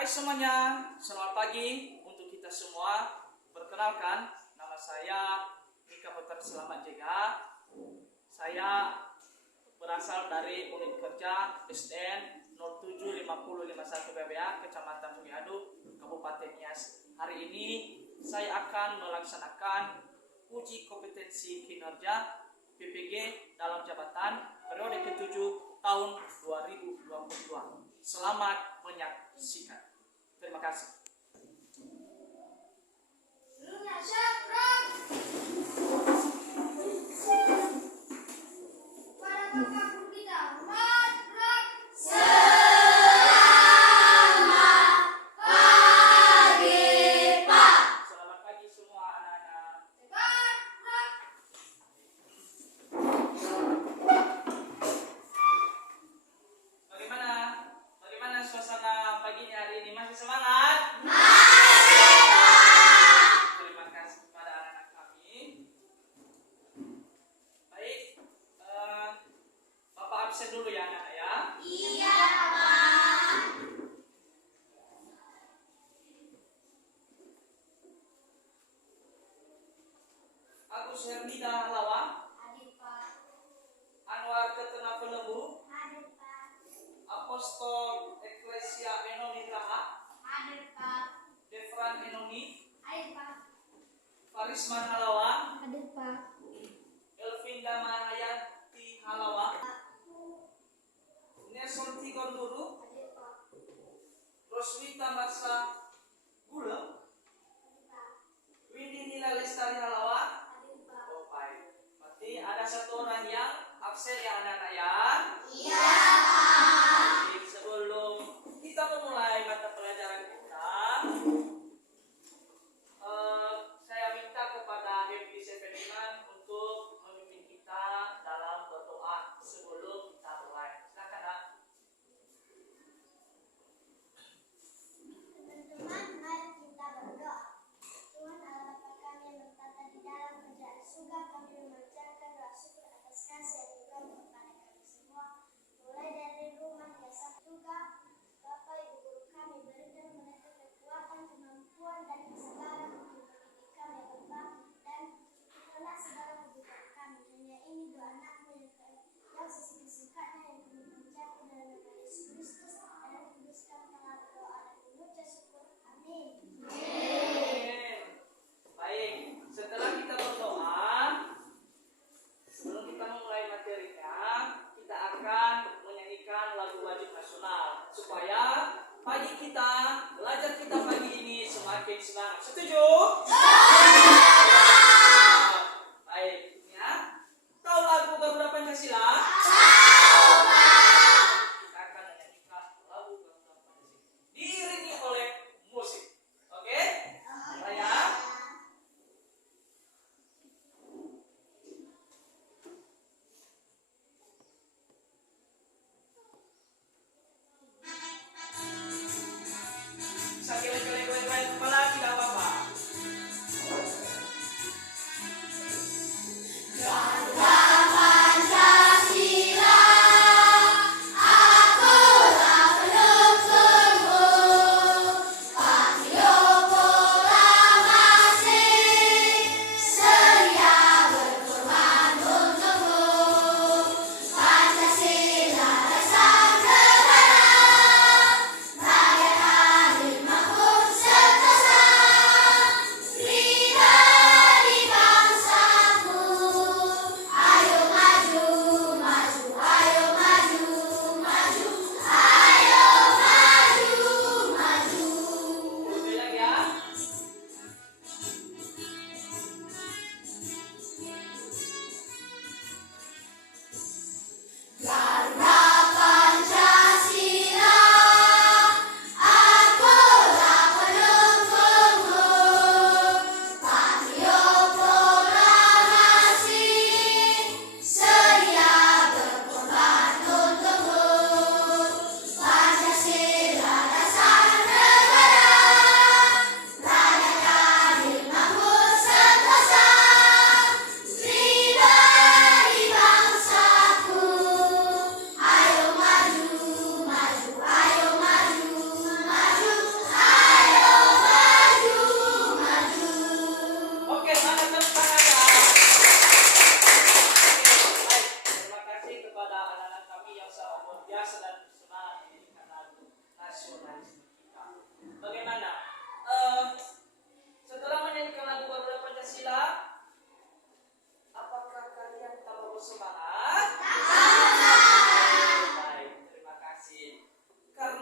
Hai semuanya, selamat pagi untuk kita semua. Perkenalkan, nama saya Mika Putra Selamat Jega. Saya berasal dari unit kerja SDN 075051 BBA, Kecamatan Sugiadu, Kabupaten Nias. Hari ini saya akan melaksanakan uji kompetensi kinerja PPG dalam jabatan periode ke-7 tahun 2022. Selamat menyaksikan. Terima kasih. Bagaimana suasana paginya hari ini? Masih semangat? Terima kasih kepada anak-anak kami. Baik, Bapak absen dulu ya anak ya. Iya, Pak. Agus Hermida Halawa, Hadir, Pak. Anwar Ketena Pelembu, Hadir, Pak. Apostol Eklesia Enoni Raha, Hadir, Pak. Devran Enoni, Hadir, Pak. Farisman Halawa, Hadir, Pak. Elvinda Mahayati Halawa, Nelson Tigonduru, Hadir, Pak. Roswita Marsa Gula, Windy Nila Lestari Halawa. Hadir, Pak. Oh, baik. Berarti ada satu orang yang absen ya anak-anak ya. Iya, Pak. Jadi sebelum kita memulai mata pelajaran kita, saya minta kepada Happy Seveniman untuk memimpin kita dalam berdoa sebelum kita mulai. Silakan, Nak. Teman-teman, mari kita berdoa. Tuhan Allah Bapa kami yang bertata di dalam kerajaan surga, kami memanjatkan doa syukur atas kasih yang Tuhan kepada kami semua, mulai dari rumah hingga sampai surga. Bapak Ibu guru kami, berikan mereka kekuatan, kemampuan dan kesabaran untuk mendidik kami yang berbakti dan cukupkanlah segala kebutuhan kami. Hanya ini doa anakmu yang sesingkat-singkatnya yang kami panjatkan dalam nama Yesus Kristus dan kuduskan telah berdoa dan mengucap syukur. Amin. Baik, setelah kita berdoa, sebelum kita memulai materinya, kita akan menyanyikan lagu wajib nasional supaya pagi kita, belajar kita pagi ini semakin semangat. Setuju? Baik, ya. Tahu lagu Garuda Pancasila? Kita akan menyanyikan lagu Garuda Pancasila diiringi oleh musik. Oke? Mulai ya. Bisa geleng-geleng kepala tidak apa-apa. Garuda Pancasila.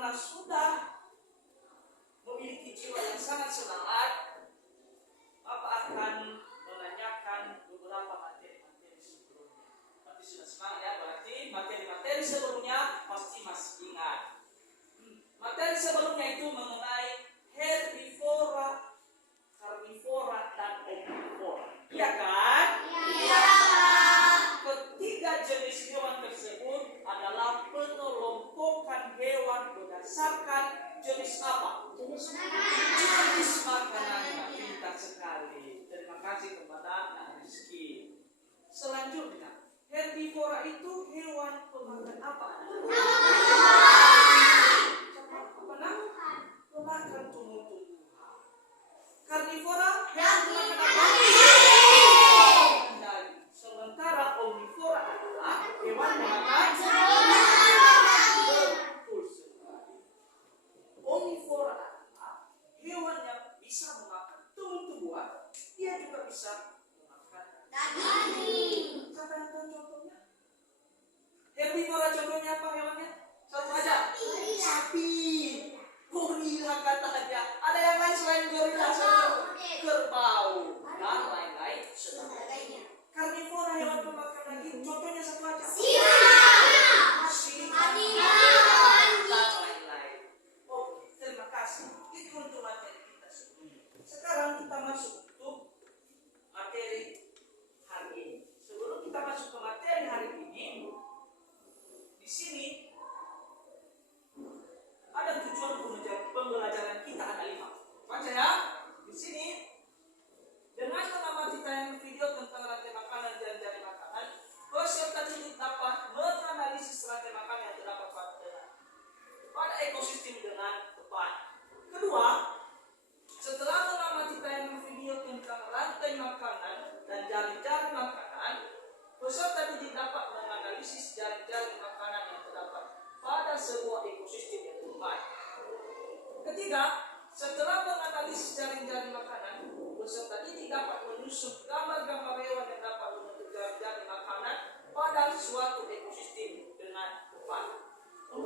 karena sudah memiliki jiwa yang sangat semangat, Bapak akan menanyakan beberapa materi-materi sebelumnya. Berarti sudah semangat ya, berarti materi-materi sebelumnya pasti masih ingat. Materi sebelumnya itu mengenai herbivora, karnivora, dan omnivora. Iya kan? Iya. Ketiga jenis hewan tersebut adalah pengelompokan hewan berdasarkan jenis apa? Jenis makanannya. Pintar sekali. Terima kasih kepada Nak Rizky. Selanjutnya, herbivora itu hewan pemakan apa? Pemakan tumbuh-tumbuhan. Karnivora hewan pemakan apa? Daging. Sementara omnivora adalah hewan pemakan betul sekali. Omnivora adalah hewan yang bisa memakan tumbuh-tumbuhan. Dia juga bisa memakan daging. Siapa yang tahu contohnya? Herbivora contohnya apa hewannya? Satu aja. Sapi. Gorila katanya. Ada yang lain selain gorila? Kerbau dan lain-lain sebagainya. Karnivora hewan pemakan daging. Contohnya satu aja. Singa. Dan lain-lain. Oke, terima kasih. Itu untuk materi kita sebelumnya. Sekarang kita masuk untuk materi hari ini. Sebelum kita masuk ke materi hari ini, di sini ada tujuan pembelajaran kita ada 5. Baca ya. Di sini dengan mengamati tayangan video tentang rantai makanan dan jari makanan, peserta didik dapat menganalisis rantai makanan yang terdapat pada ekosistem dengan tepat. Kedua, setelah mengamati tayangan video tentang rantai makanan dan jari-jari makanan, peserta didik dapat menganalisis jari-jari makanan yang terdapat pada sebuah ekosistem yang tepat. Ketiga, setelah menganalisis jari-jari makanan, peserta didik dapat menyusun gambar-gambar hewan yang dapat membentuk jari-jari makanan pada suatu ekosistem dengan tepat. 4.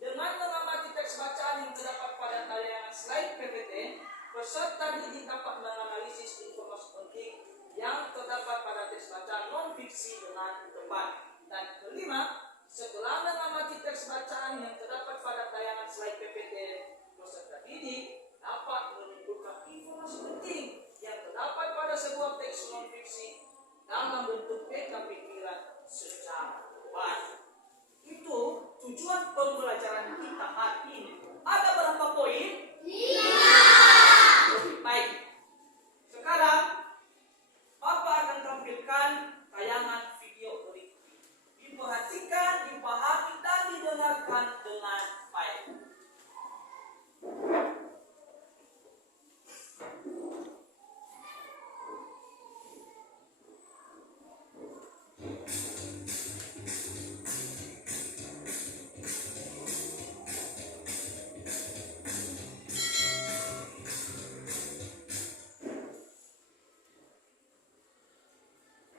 Dengan mengamati teks bacaan yang terdapat pada tayangan slide PPT, peserta didik dapat menganalisis informasi penting yang terdapat pada teks bacaan non-fiksi dengan tepat. Dan kelima, setelah mengamati teks bacaan yang terdapat pada tayangan slide PPT, peserta didik dapat menyimpulkan informasi penting yang terdapat pada sebuah teks non-fiksi dalam bentuk peta pikiran secara tepat. Itu tujuan pembelajaran kita hari ini. Ada berapa poin? 5. Baik. Sekarang Bapak akan tampilkan tayangan video berikut. Diperhatikan, dipahami, dan didengarkan dengan baik.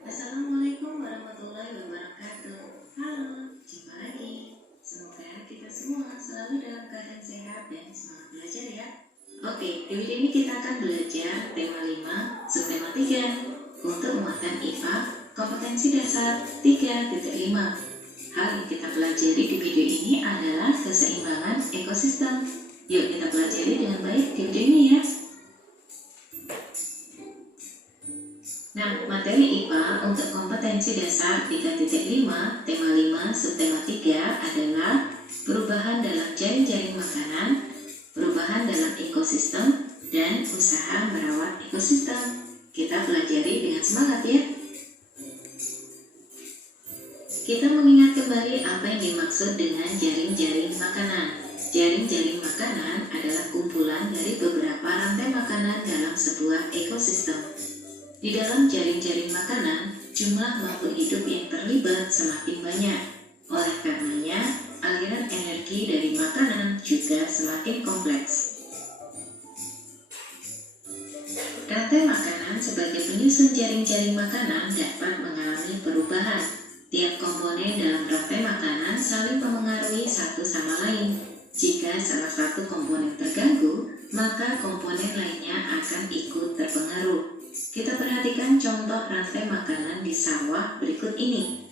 Assalamualaikum warahmatullahi wabarakatuh. Halo, jumpa lagi. Semoga kita semua selalu dalam keadaan sehat dan semangat belajar ya. Oke, di video ini kita akan belajar tema 5, subtema 3 untuk muatan IPA kompetensi dasar 3.5. Hal yang kita pelajari di video ini adalah keseimbangan ekosistem. Yuk kita pelajari dengan baik di video ini ya. Nah, materi IPA untuk kompetensi dasar 3.5, tema 5, subtema 3 adalah perubahan dalam jaring-jaring makanan, perubahan dalam ekosistem, dan usaha merawat ekosistem. Kita pelajari dengan semangat ya. Kita mengingat kembali apa yang dimaksud dengan jaring-jaring makanan. Jaring-jaring makanan adalah kumpulan dari beberapa rantai makanan dalam sebuah ekosistem. Di dalam jaring-jaring makanan, jumlah makhluk hidup yang terlibat semakin banyak. Oleh karenanya, aliran energi dari makanan juga semakin kompleks. Rantai makanan sebagai penyusun jaring-jaring makanan dapat mengalami perubahan. Tiap komponen dalam rantai makanan saling memengaruhi satu sama lain. Jika salah satu komponen terganggu, maka komponen lainnya akan ikut terpengaruh. Kita perhatikan contoh rantai makanan di sawah berikut ini.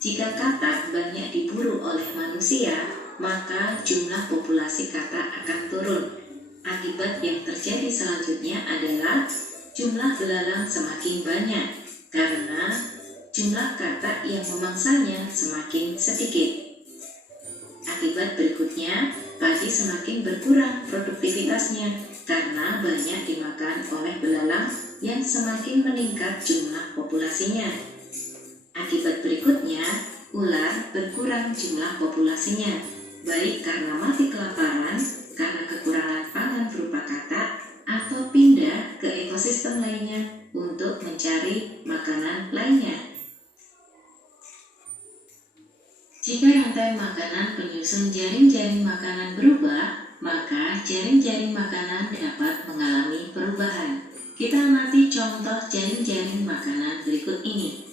Jika katak banyak diburu oleh manusia, maka jumlah populasi katak akan turun. Akibat yang terjadi selanjutnya adalah jumlah belalang semakin banyak, karena jumlah katak yang memangsanya semakin sedikit. Akibat berikutnya, padi semakin berkurang produktivitasnya karena banyak dimakan oleh belalang yang semakin meningkat jumlah populasinya. Akibat berikutnya, ular berkurang jumlah populasinya, baik karena mati kelaparan, karena kekurangan pangan berupa katak, atau pindah ke ekosistem lainnya untuk mencari makanan lainnya. Jika rantai makanan penyusun jaring-jaring makanan berubah, maka jaring-jaring makanan dapat mengalami perubahan. Kita amati contoh jaring-jaring makanan berikut ini.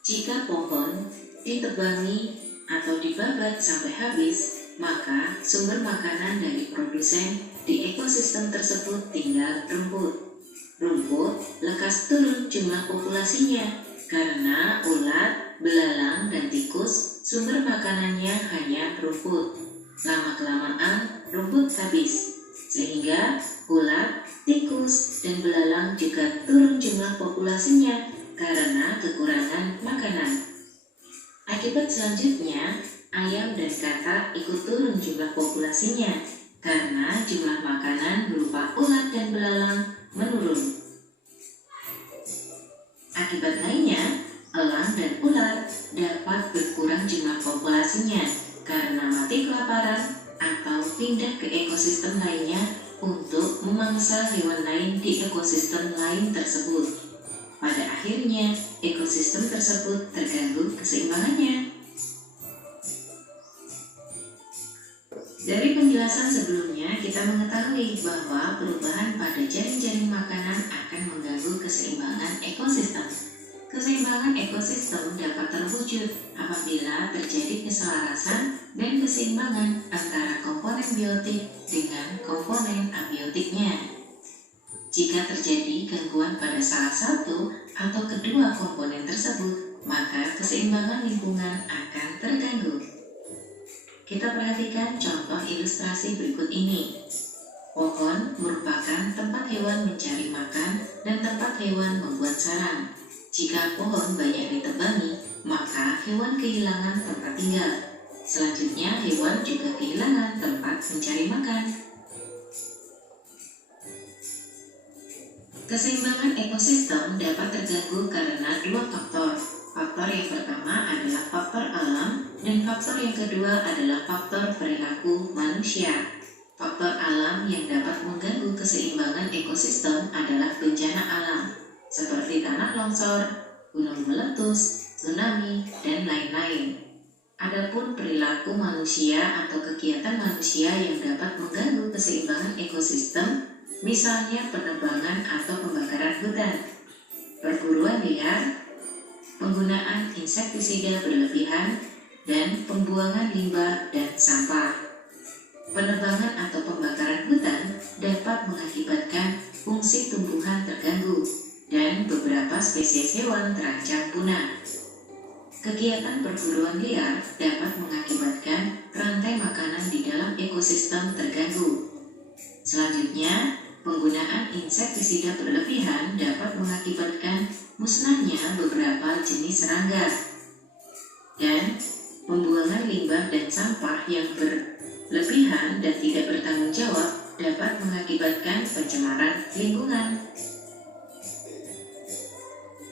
Jika pohon ditebangi atau dibabat sampai habis, maka sumber makanan dari produsen di ekosistem tersebut tinggal rumput. Rumput lekas turun jumlah populasinya karena ulat, belalang, dan tikus sumber makanannya hanya rumput. Lama-kelamaan rumput habis, sehingga ulat, tikus, dan belalang juga turun jumlah populasinya karena kekurangan makanan. Akibat selanjutnya, ayam dan katak ikut turun jumlah populasinya karena jumlah makanan berupa ulat dan belalang menurun. Akibat lainnya, elang dan ular dapat berkurang jumlah populasinya karena mati kelaparan atau pindah ke ekosistem lainnya untuk memangsa hewan lain di ekosistem lain tersebut. Pada akhirnya, ekosistem tersebut terganggu keseimbangannya. Dari penjelasan sebelumnya, kita mengetahui bahwa perubahan pada jaring-jaring makanan akan mengganggu keseimbangan ekosistem. Keseimbangan ekosistem dapat terwujud apabila terjadi keselarasan dan keseimbangan antara komponen biotik dengan komponen abiotiknya. Jika terjadi gangguan pada salah satu atau kedua komponen tersebut, maka keseimbangan lingkungan akan terganggu. Kita perhatikan contoh ilustrasi berikut ini. Pohon merupakan tempat hewan mencari makan dan tempat hewan membuat sarang. Jika pohon banyak ditebangi, maka hewan kehilangan tempat tinggal. Selanjutnya, hewan juga kehilangan tempat mencari makan. Keseimbangan ekosistem dapat terganggu karena dua faktor. Faktor yang pertama adalah faktor alam dan faktor yang kedua adalah faktor perilaku manusia. Faktor alam yang dapat mengganggu keseimbangan ekosistem adalah bencana alam, seperti tanah longsor, gunung meletus, tsunami, dan lain-lain. Adapun perilaku manusia atau kegiatan manusia yang dapat mengganggu keseimbangan ekosistem, misalnya penebangan atau pembakaran hutan, perburuan liar, penggunaan insektisida berlebihan, dan pembuangan limbah dan sampah. Penebangan atau pembakaran hutan dapat mengakibatkan fungsi tumbuhan terganggu dan beberapa spesies hewan terancam punah. Kegiatan perburuan liar dapat mengakibatkan rantai makanan di dalam ekosistem terganggu. Selanjutnya, penggunaan insektisida berlebihan dapat mengakibatkan musnahnya beberapa jenis serangga. Dan pembuangan limbah dan sampah yang berlebihan dan tidak bertanggung jawab dapat mengakibatkan pencemaran lingkungan.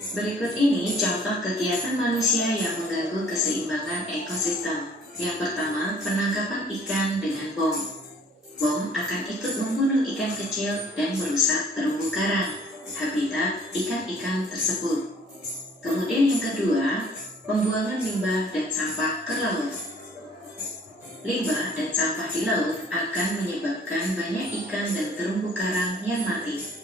Berikut ini contoh kegiatan manusia yang mengganggu keseimbangan ekosistem. Yang pertama, penangkapan ikan dengan bom. Bom akan ikut membunuh ikan kecil dan merusak terumbu karang, habitat ikan-ikan tersebut. Kemudian yang kedua, pembuangan limbah dan sampah ke laut. Limbah dan sampah di laut akan menyebabkan banyak ikan dan terumbu karang yang mati.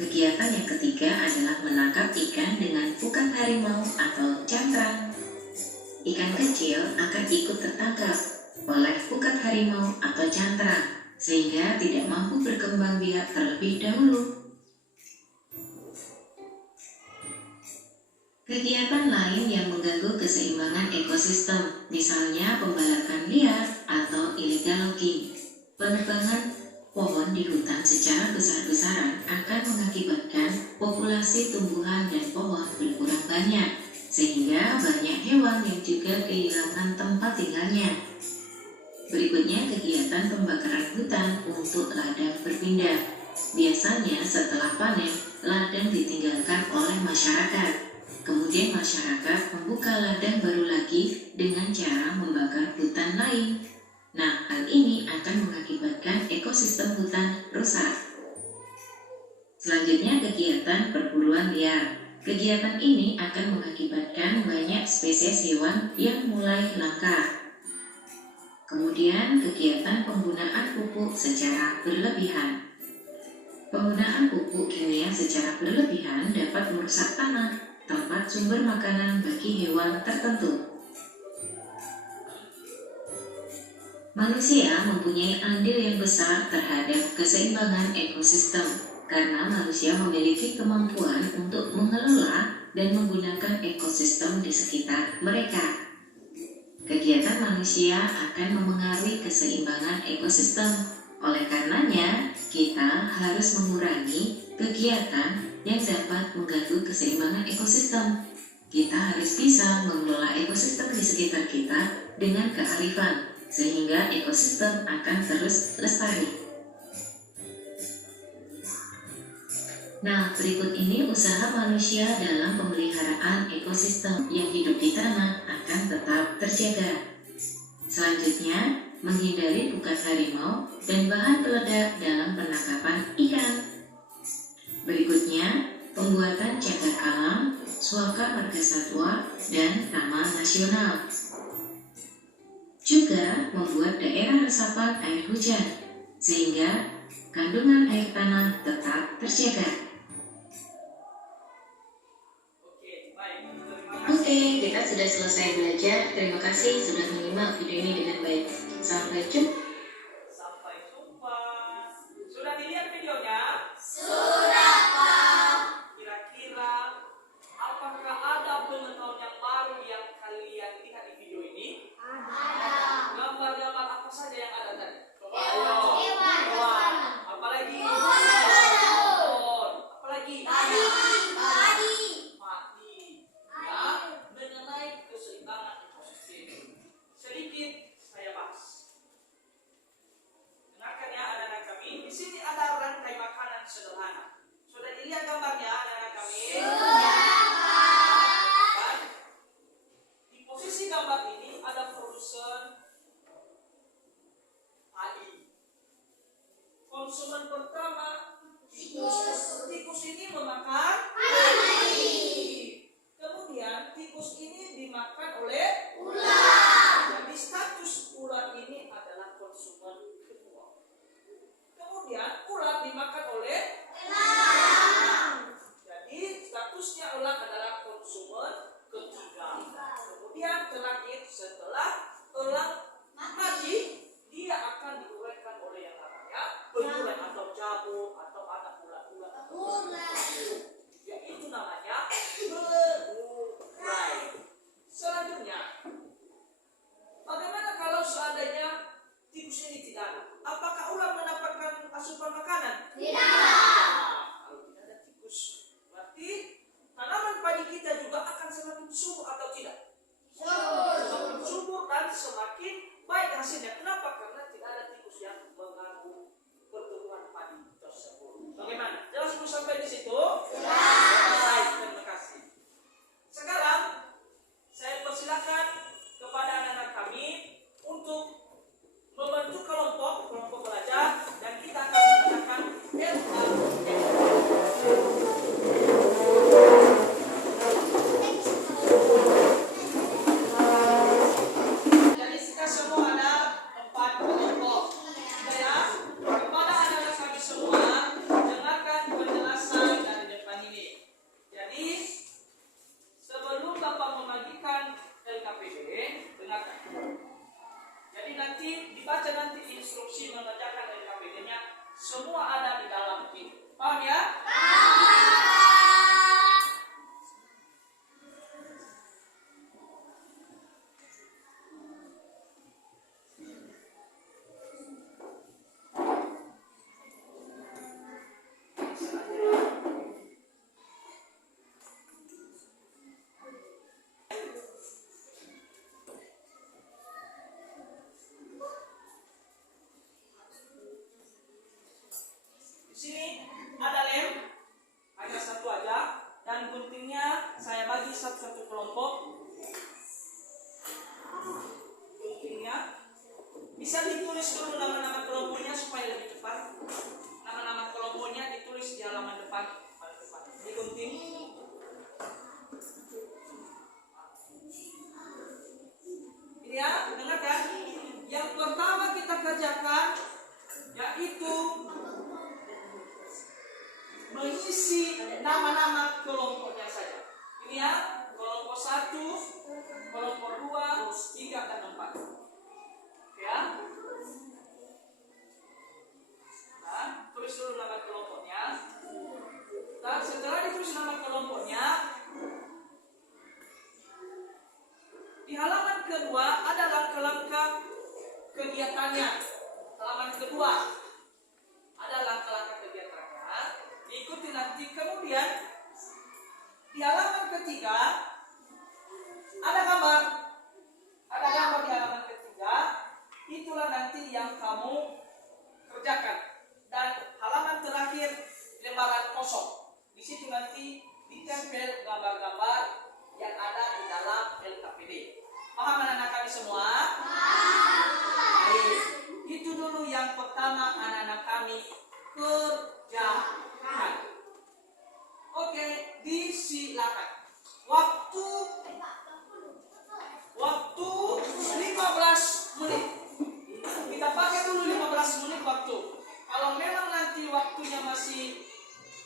Kegiatan yang ketiga adalah menangkap ikan dengan pukat harimau atau cantrang. Ikan kecil akan ikut tertangkap oleh pukat harimau atau cantrang, sehingga tidak mampu berkembang biak terlebih dahulu. Kegiatan lain yang mengganggu keseimbangan ekosistem, misalnya pembalakan liar atau illegal logging. Penebangan pohon di hutan secara besar-besaran akan mengakibatkan populasi tumbuhan dan pohon berkurang banyak, sehingga banyak hewan yang juga kehilangan tempat tinggalnya. Berikutnya kegiatan pembakaran hutan untuk ladang berpindah. Biasanya setelah panen, ladang ditinggalkan oleh masyarakat. Kemudian masyarakat membuka ladang baru lagi dengan cara membakar hutan lain. Nah, hal ini akan mengakibatkan ekosistem hutan rusak. Selanjutnya kegiatan perburuan liar. Kegiatan ini akan mengakibatkan banyak spesies hewan yang mulai langka. Kemudian kegiatan penggunaan pupuk secara berlebihan. Penggunaan pupuk kimia secara berlebihan dapat merusak tanah, tempat sumber makanan bagi hewan tertentu. Manusia mempunyai andil yang besar terhadap keseimbangan ekosistem karena manusia memiliki kemampuan untuk mengelola dan menggunakan ekosistem di sekitar mereka. Kegiatan manusia akan memengaruhi keseimbangan ekosistem. Oleh karenanya, kita harus mengurangi kegiatan yang dapat mengganggu keseimbangan ekosistem. Kita harus bisa mengelola ekosistem di sekitar kita dengan kearifan, sehingga ekosistem akan terus lestari. Nah, berikut ini usaha manusia dalam pemeliharaan ekosistem yang hidup di tanah akan tetap terjaga. Selanjutnya, menghindari pukat harimau dan bahan peledak dalam penangkapan ikan. Berikutnya, pembuatan cagar alam, suaka marga satwa, dan taman nasional. Juga membuat daerah resapan air hujan, sehingga kandungan air tanah tetap terjaga. Oke, kita sudah selesai belajar. Terima kasih sudah menyimak video ini dengan baik. Sampai jumpa. Sudah dilihat videonya? Sudah, Pak. Kira-kira apakah ada pengetahuan yang baru yang kalian lihat di video ini? Ada. Gambar-gambar apa saja yang ada tadi? Hewan. Apalagi? Apalagi? Padi. Ya, mengenai keseimbangan ekosistem. Sedikit saya bahas. Dengarkan ya anak-anak kami. Di sini ada rantai makanan sederhana. Sudah dilihat gambarnya anak-anak kami? Kan? Di posisi gambar ini ada produsen padi. Konsumen pertama tikus. Tikus ini memakan padi. Kemudian tikus ini dimakan oleh ular. Jadi status ular ini adalah konsumen kedua. Kemudian ular dimakan oleh elang. Jadi statusnya ular adalah konsumen ketiga. Kemudian terakhir setelah elang mati, dia akan diuraikan oleh yang namanya penyurai atau jamur atau ada ular-ular. Yaitu namanya penyurai. Selanjutnya, bagaimana kalau seandainya tikus ini tidak ada? Apakah ular mendapatkan asupan makanan? Tidak. Kalau tidak ada tikus, berarti tanaman padi kita juga akan semakin subur atau tidak? Semakin subur dan semakin baik hasilnya. Kenapa? Karena tidak ada tikus yang mengganggu pertumbuhan padi tersebut. Bagaimana? Jelas belum sampai di situ? Baik, terima kasih. Sekarang saya persilakan kepada anak-anak kami untuk membentuk kelompok belajar dan kita akan menggunakan Jadi kita semua ada 4 kelompok. Ya, kepada anak-anak kami semua, dengarkan penjelasan dari dibaca nanti instruksi mengerjakan LKPD-nya, semua ada di dalam ini. Paham ya? Di sini ada lem, hanya satu aja, dan guntingnya saya bagi satu-satu kelompok. Guntingnya bisa ditulis dulu nama-nama kelompoknya supaya lebih cepat. Nama-nama kelompoknya ditulis di halaman depan. Digunting. Ini ya, dengarkan. Yang pertama kita kerjakan yaitu mengisi nama-nama kelompoknya saja. Ini ya, kelompok 1, kelompok 2, 3, dan 4. Ya. Nah, tulis dulu nama kelompoknya. Dan setelah ditulis nama kelompoknya, di halaman kedua ada langkah-langkah kegiatannya. Halaman kedua ada langkah-langkah kegiatannya. Diikuti nanti. Kemudian di halaman ketiga ada gambar. Ada gambar di halaman ketiga. Itulah nanti yang kamu kerjakan. Dan halaman terakhir lembaran kosong. Di situ nanti ditempel gambar-gambar yang ada di dalam LKPD. Paham anak-anak kami semua? Baik. Itu dulu yang pertama anak-anak kami kerjakan. Oke, disilakan. Waktu 15 menit. Kita pakai dulu 15 menit waktu. Kalau memang nanti waktunya masih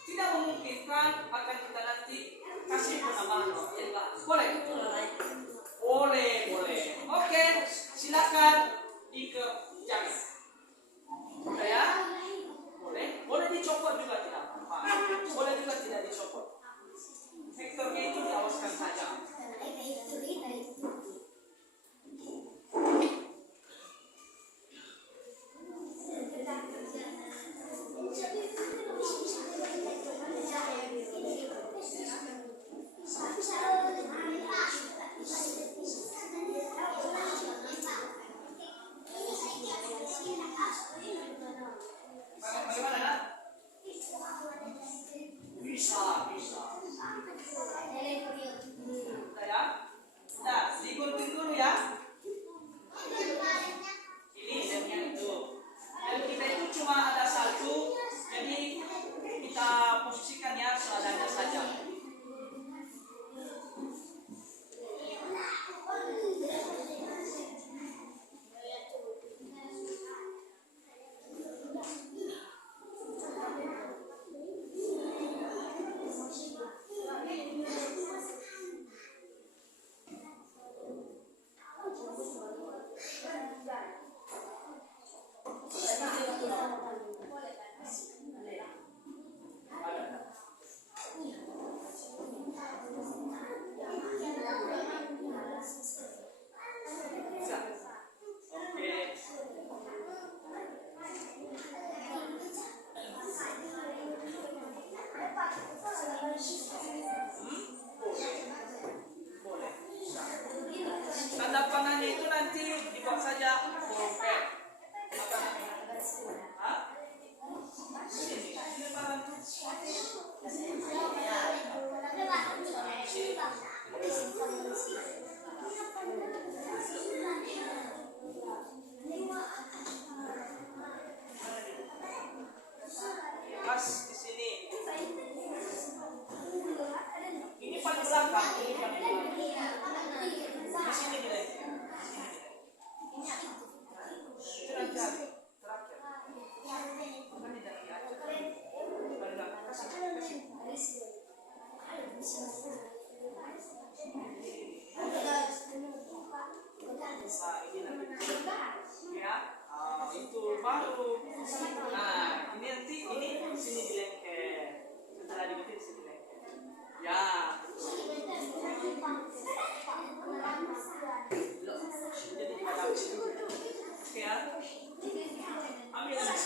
tidak memungkinkan, akan kita nanti kasih penambahan waktu. Boleh? Boleh. Oke, silakan dikerjakan. Udah ya? Boleh dicopot juga tidak apa-apa. Boleh juga tidak dicopot. Vektornya itu diawaskan saja. Bagaimana? Bisa. Udah ya? Nah, digunting dulu ya. Ini lemnya itu. Lem kita itu cuma ada satu, jadi kita posisikan ya seadanya saja. baru. Nah, ini nanti ini sini dilengket. Setelah dibikin sini dilengket. Ya. Jadi pada sini. Oke ya. Ambil lem.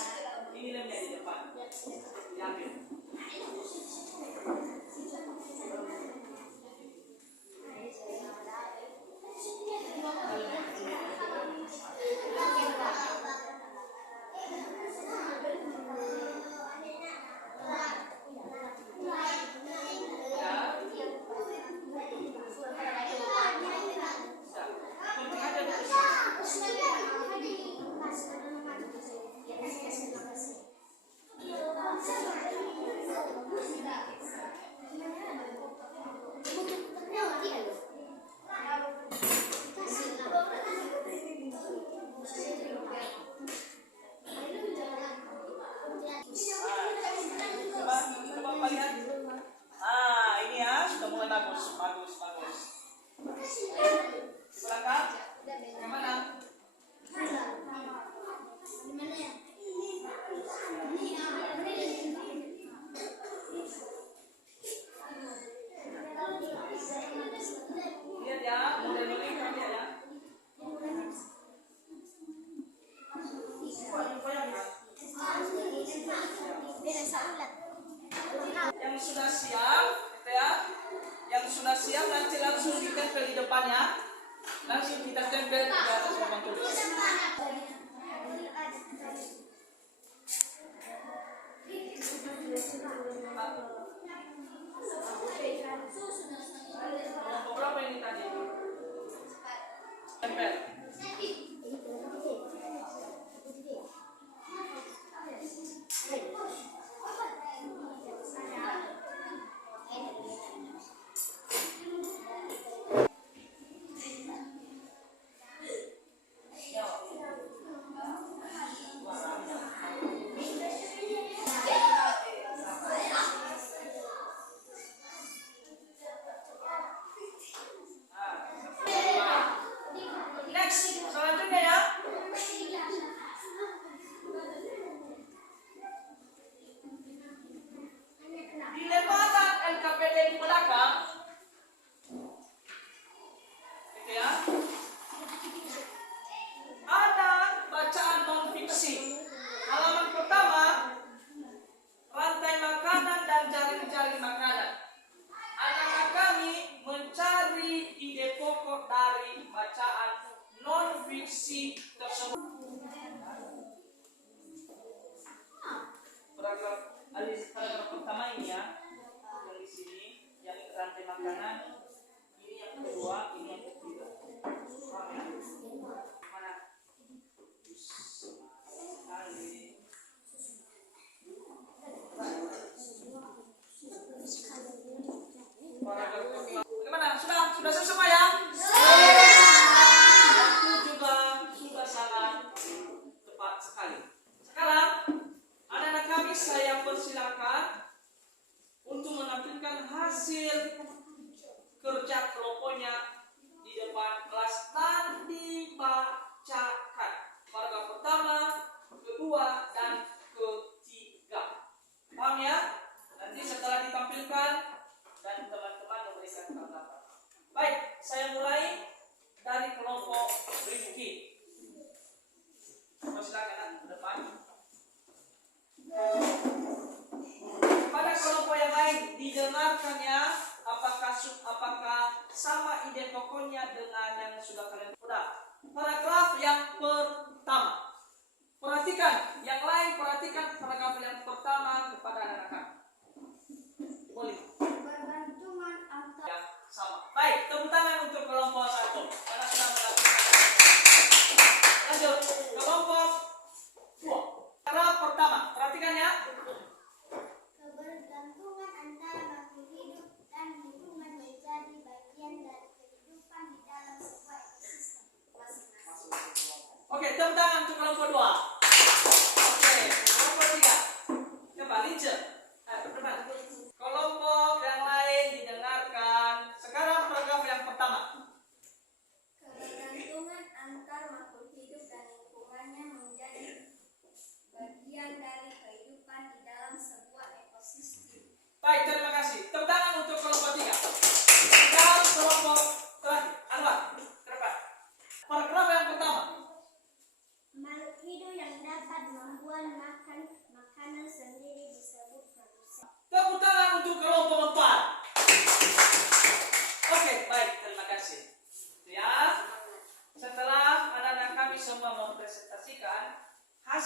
Ini lemnya di depan. Diambil. Coba lihat. Ini ya sudah mulai bagus. Di belakang. Bagaimana? Lihat ya, mulai meningkat ya. Yang sudah siap, gitu ya. Yang sudah siap nanti langsung ditempel di depannya. Langsung kita tempel di atas papan tulis. Kelompok berapa ini tadi? Tempel. Selanjutnya ya. Di lembaran LKPD di belakang, gitu ya, ada bacaan non-fiksi. Halaman pertama, rantai makanan dan jaring-jaring makanan. Anak-anak kami mencari ide pokok dari bacaan non-fiksi tersebut. Paragraf pertama ini ya, yang di sini, yang rantai makanan, ini yang kedua, ini yang ketiga. Paham ya? Mana? Paragraf pertama. Bagaimana? Sudah semua ya? Aku juga sudah sangat tepat sekali. Sekarang anak-anak kami saya persilakan untuk menampilkan hasil kerja kelompoknya di depan kelas dan dibacakan. Paragraf pertama, kedua, dan ketiga. Paham ya? Nanti setelah ditampilkan dan teman-teman memberikan tanggapan. Baik, saya mulai dari kelompok Rifki. Silakan ke depan. Pada kelompok yang lain didengarkannya apakah sama ide pokoknya dengan yang sudah kalian udah. Paragraf yang pertama. Perhatikan, yang lain perhatikan paragraf yang pertama kepada anak-anak. Boleh. Bergantungan antara Yang sama. Baik, tepuk tangan untuk kelompok 1 karena sudah melakukan. Lanjut, kelompok 2. Paragraf pertama, perhatikan ya. kebergantungan antara makhluk hidup dan lingkungan menjadi bagian dari kehidupan di dalam sebuah ekosistem masing-masing. Oke, tepuk tangan untuk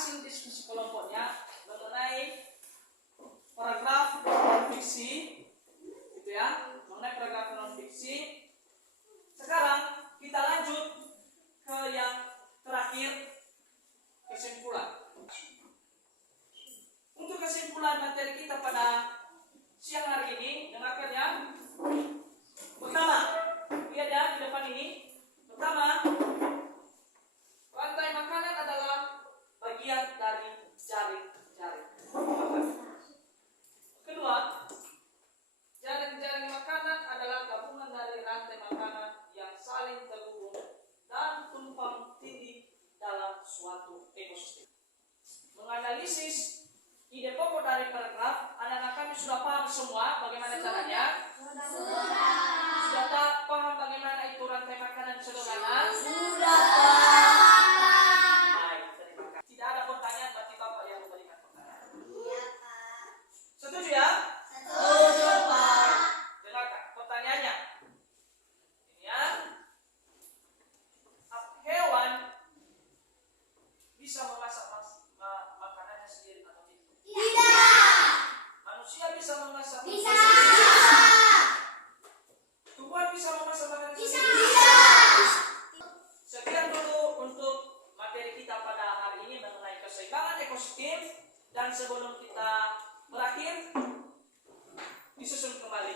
hasil diskusi kelompoknya mengenai paragraf non-fiksi, gitu ya, mengenai paragraf non-fiksi. Sekarang kita lanjut ke yang terakhir, kesimpulan. Untuk kesimpulan materi kita pada siang hari ini, dengarkan ya. Pertama, lihat ya di depan ini. Pertama, rantai makanan adalah bagian dari jaring-jaring makanan. Kedua, jaring-jaring makanan adalah gabungan dari rantai makanan yang saling terhubung dan tumpang tindih dalam suatu ekosistem. Menganalisis ide pokok dari paragraf, anak-anak kami sudah paham semua bagaimana caranya? Sudah paham bagaimana itu rantai makanan sederhana? Baik, terima kasih. Tidak ada pertanyaan, berarti Bapak yang memberikan pertanyaan. Setuju ya? Dengarkan pertanyaannya. Ini ya. Hewan bisa memasak makanannya sendiri atau tidak? Manusia bisa memasak? Tumbuhan bisa memasak makanan sendiri? Sekian dulu untuk materi kita pada hari ini mengenai keseimbangan ekosistem. Dan sebelum kita berakhir, disusun kembali.